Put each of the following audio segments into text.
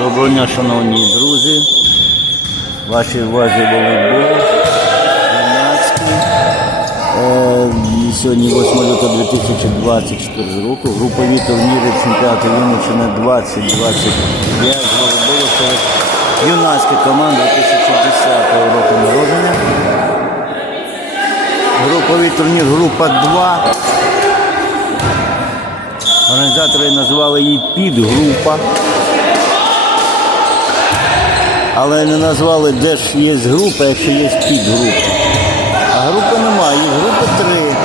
Доброго дня, шановні друзі. Вашій увазі волейбол. Е, Сьогодні 8 лютого 2024 року. Групові турніри чемпіонату Вінниччини 2025 з волейболу серед юнацьких команд 2010 року народження. Груповий турнір група 2. Організатори назвали її підгрупа. Але не назвали, де ж є група, якщо є підгрупа. А групи немає, є групи три.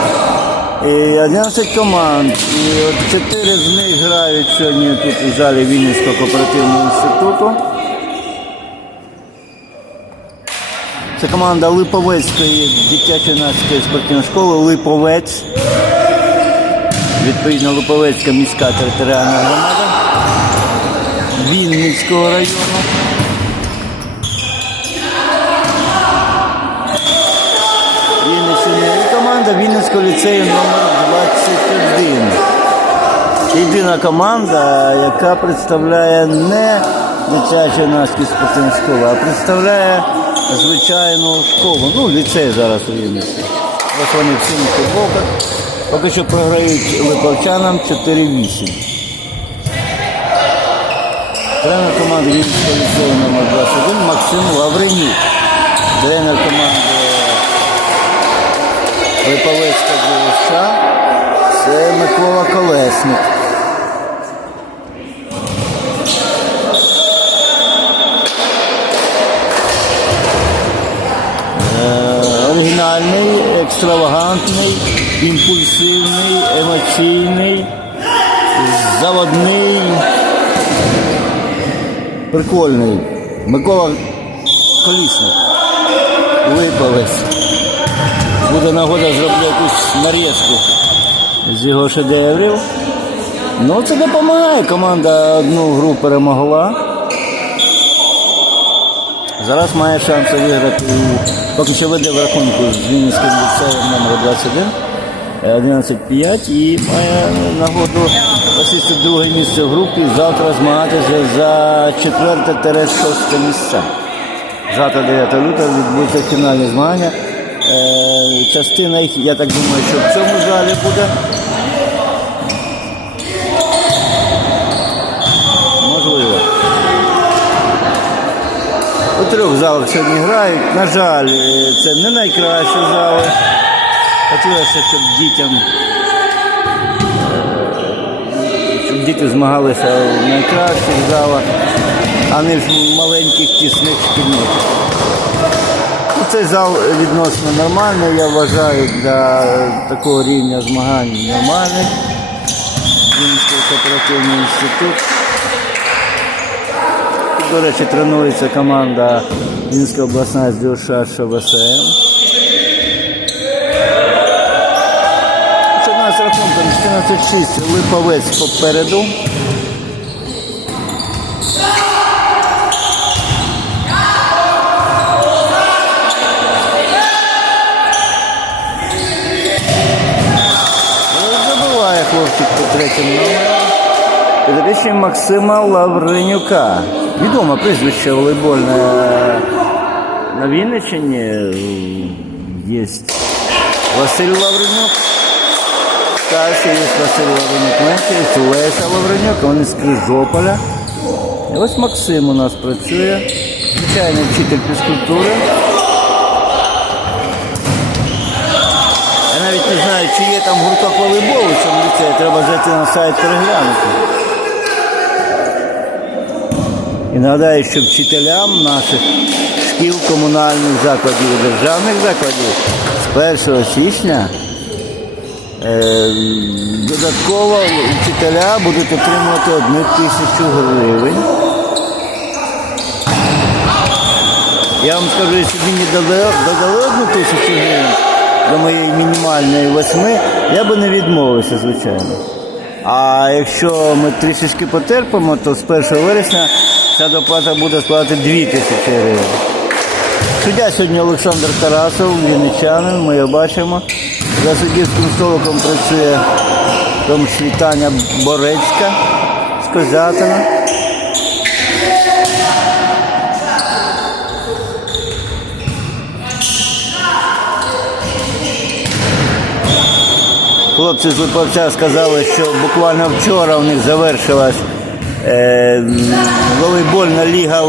І 11 команд. І от 4 з них грають сьогодні тут у залі Вінницького кооперативного інституту. Це команда Липовецької дитячо-юнацької спортивної школи Липовець. Відповідно, Липовецька міська територіальна громада Вінницького району. Вінниччини і команда Вінницького ліцею номер 21 Єдина команда, яка представляє не дитячу юнацьку спортивну школу, а представляє звичайну школу. Ну, ліцей зараз у Вінниці. Ось вони в синіх футболках. Поки що програють липовчанам 4-8. Тренер команди Вінницького ліцею номер 21 Максим Лавренюк. Тренер команди Липовецька ДСШ це Микола Колесник. Е, Оригінальний, екстравагантний, імпульсивний, емоційний, заводний, прикольний. Микола Колісник. Липовець буде нагода зроблю якусь нарізку з його шедеврів. Ну, це допомагає. Команда одну гру перемогла. Зараз має шанс виграти. Поки що веде в рахунку з Вінницьким ліцеєм номер 21. е, 11-5 і має нагоду посісти друге місце в групі. Завтра змагатися за 4-6 місце. Завтра 9 лютого відбудуться фінальні змагання. Е, частина їх, я так думаю, що в цьому залі буде. Можливо. У трьох залах сьогодні грають. На жаль, е, це не найкращі зали. Хотілося, щоб дітям щоб діти змагалися в найкращих залах, а не в маленьких тісних шкільних. Цей зал відносно нормальний, я вважаю, для такого рівня змагань нормальний. Вінницький кооперативний інститут. Тут, до речі, тренується команда Вінницька обласна СДОШ ШВСМ. Що у нас рахунком 14-6 Липовець попереду. Ну, Хлопчик по третьому номеру. Підречі Максима Лавренюка. Відоме прізвище волейбольне на Вінниччині. Є Василь Лавренюк. Старший є Василь Лавренюк менший, є Леся Лавренюк, вони з Крижополя. І ось Максим у нас працює. Звичайний вчитель фізкультури. Навіть не знаю, чи є там гурток волейболу цьому ліцеї, треба зайти на сайт переглянути. І нагадаю, що вчителям наших шкіл, комунальних закладів і державних закладів з 1 січня е, додатково вчителя будуть отримувати одну тисячу гривень. Я вам скажу, якщо мені додали одну тисячу гривень до моєї мінімальної восьми, я би не відмовився, звичайно. А якщо ми трішечки потерпимо, то з 1 вересня ця доплата буде складати 2 тисячі гривень. Суддя сьогодні Олександр Тарасов, вінничанин, ми його бачимо. За суддівським столиком працює Таня Борецька з Козятина. Хлопці з Липовця сказали, що буквально вчора у них завершилась е, волейбольна ліга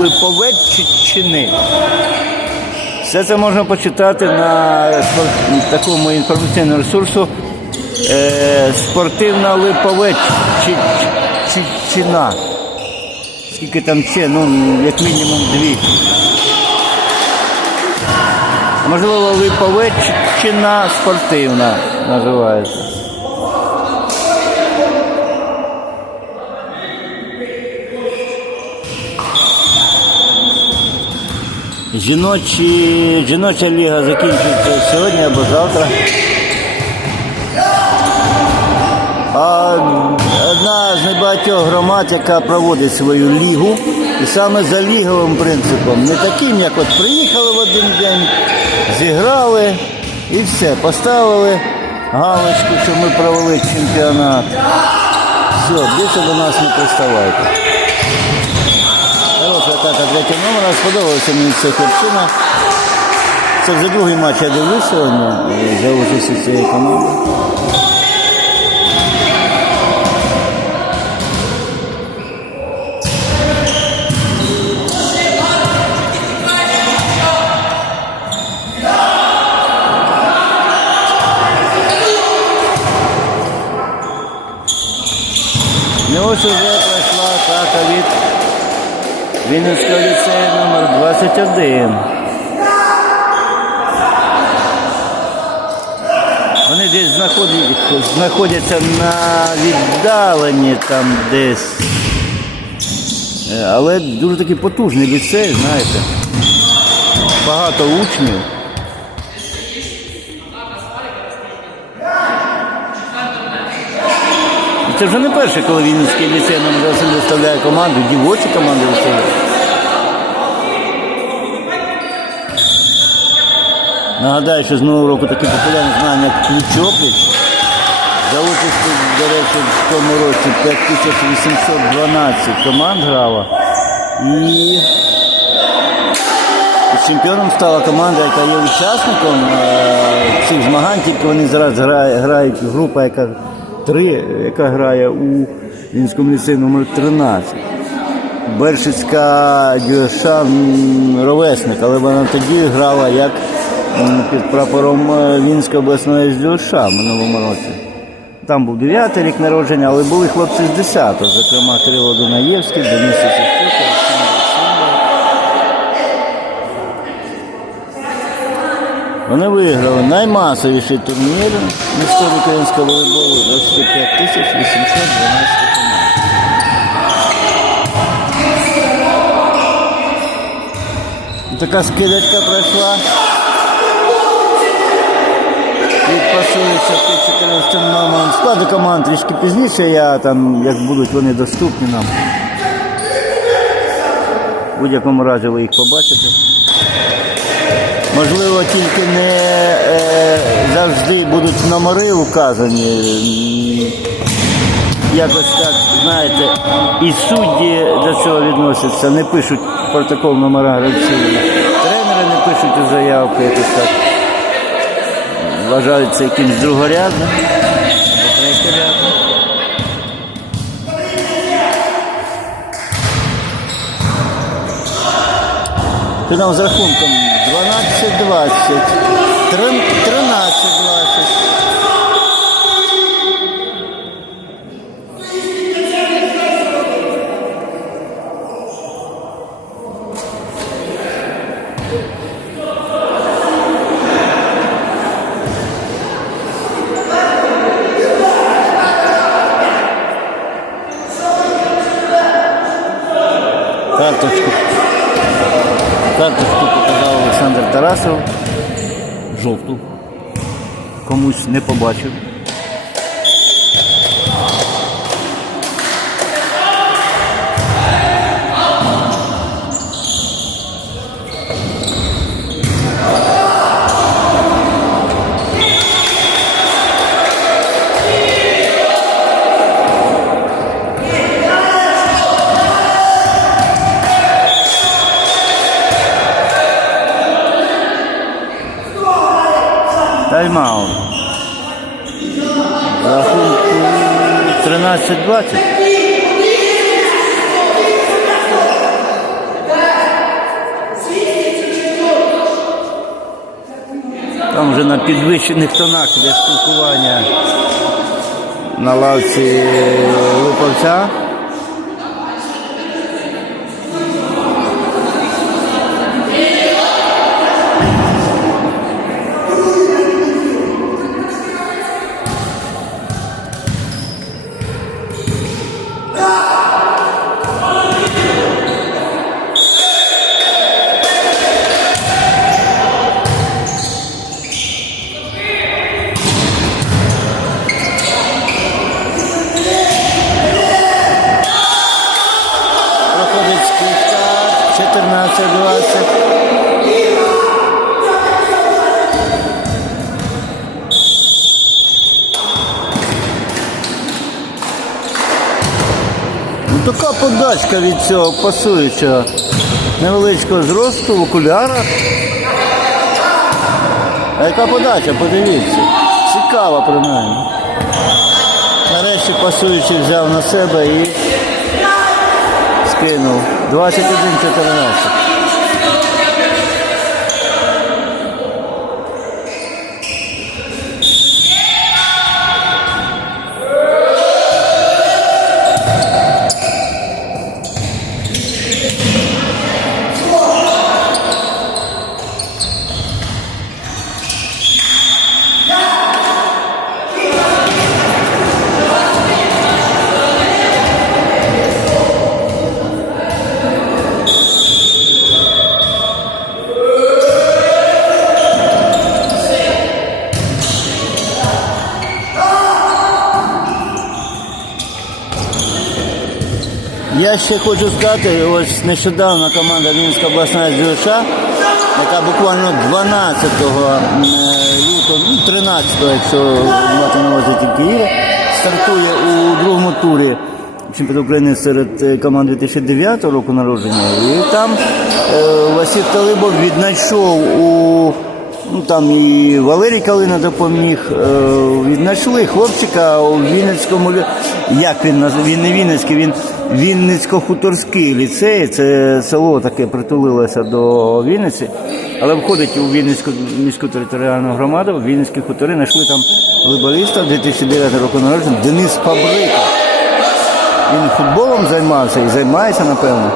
Липовеччини. Все це можна почитати на такому інформаційному ресурсу е, спортивна Липовеччина. Скільки там ще? Ну, як мінімум дві. Можливо, Липовеччина спортивна називається. Жіночі, жіноча ліга закінчується сьогодні або завтра. А одна з небагатьох громад, яка проводить свою лігу, і саме за ліговим принципом, не таким, як от приїхали в один день, зіграли і все, поставили галочку, що ми провели чемпіонат. Все, більше до нас не приставайте. Хороша атака третього номера, Сподобалася мені ця хлопчина. Це вже другий матч я дивлюся за участю цієї команди. Ось уже пройшла атака від Вінницького ліцею номер 21. Вони десь знаходять, знаходяться на віддаленні там десь. Е, Але дуже такий потужний ліцей, знаєте. Багато учнів. Це вже не перше, коли Вінницький ліцей номер 21 виставляє команду, дівочі команди виставляє. Нагадаю, що з нового року такі популярні знання ключопліч. За участю, до речі, в тому році 5812 команд грала. І чемпіоном стала команда, яка є учасником е, цих змагань, тільки вони зараз грають група, яка три, яка грає у Вінському ліцеї номер 13. Бершицька Дюша ровесник, але вона тоді грала як під прапором е, Вінської обласної Дюша в минулому році. Там був 9 рік народження, але були хлопці з 10-го, зокрема Кирило Дунаєвський, Денис Сосюк, Вони виграли наймасовіший турнір в історії українського волейболу 25 тисяч 812 команд. Така скидочка пройшла. Відпасується під 14 номером. Склади команд трішки пізніше, я там, як будуть вони доступні нам. В будь-якому разі ви їх побачите. Можливо, тільки не е, завжди будуть номери указані. Якось так, знаєте, і судді до цього відносяться, не пишуть протокол номера гравців. Тренери не пишуть у заявку якось так. Вважають це другорядним. Ти з рахунком 12-20. 13-20. Карточку. Карточку Олександр Тарасов. Жовту. Комусь не побачив. Тайм-аут. Рахунку 13-20. Там вже на підвищених тонах для спілкування на лавці Луповця. Подачка від цього пасуючого невеличкого зросту в окулярах. А яка подача, подивіться. Цікава принаймні. Нарешті пасуючий взяв на себе і скинув. 21-14. Я ще хочу сказати, ось нещодавно команда Вінська обласна ЗЮШ, яка буквально 12 лютого, ну 13, якщо мати на увазі тільки стартує у другому турі чемпіонату України серед е, команд 2009 року народження. І там е, Василь Талибов віднайшов у Ну там і Валерій Калина допоміг. Е, віднайшли хлопчика у Вінницькому як він? Він не Вінницький, він Вінницько-хуторський ліцей. Це село таке притулилося до Вінниці, але входить у Вінницьку міську територіальну громаду. Вінницькі хутори знайшли там волейболіста 2009 року народження Денис Пабрика. Він футболом займався і займається, напевно.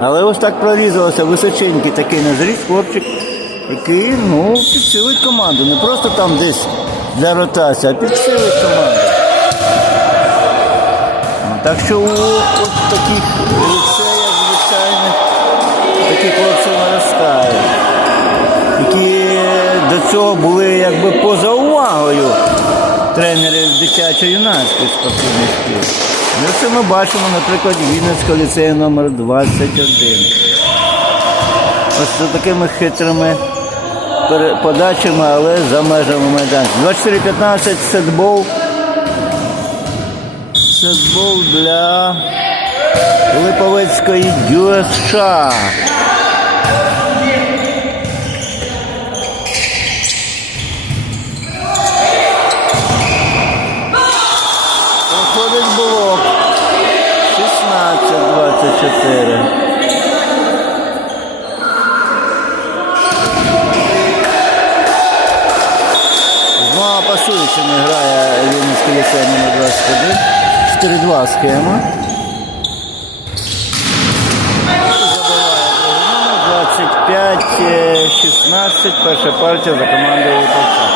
Але ось так прорізався височенький такий на зріст хлопчик, який ну, підсилить команду. Не просто там десь для ротації, а підсилить команду. Так що у от таких ліцеях звичайних такі хлопці наростають, які до цього були якби поза увагою тренерів дитячо-юнацьких спортивних шкіл. Ну, це ми бачимо, наприклад, Вінницького ліцею номер 21. Ось з такими хитрими подачами, але за межами майданчика. 24-15 сетбол. Сетбол для Липовецької ДЮСШ. Проходить блок. 16-24. 4-2 схема. Забиває 25-16. Перша партія за командою Липовця.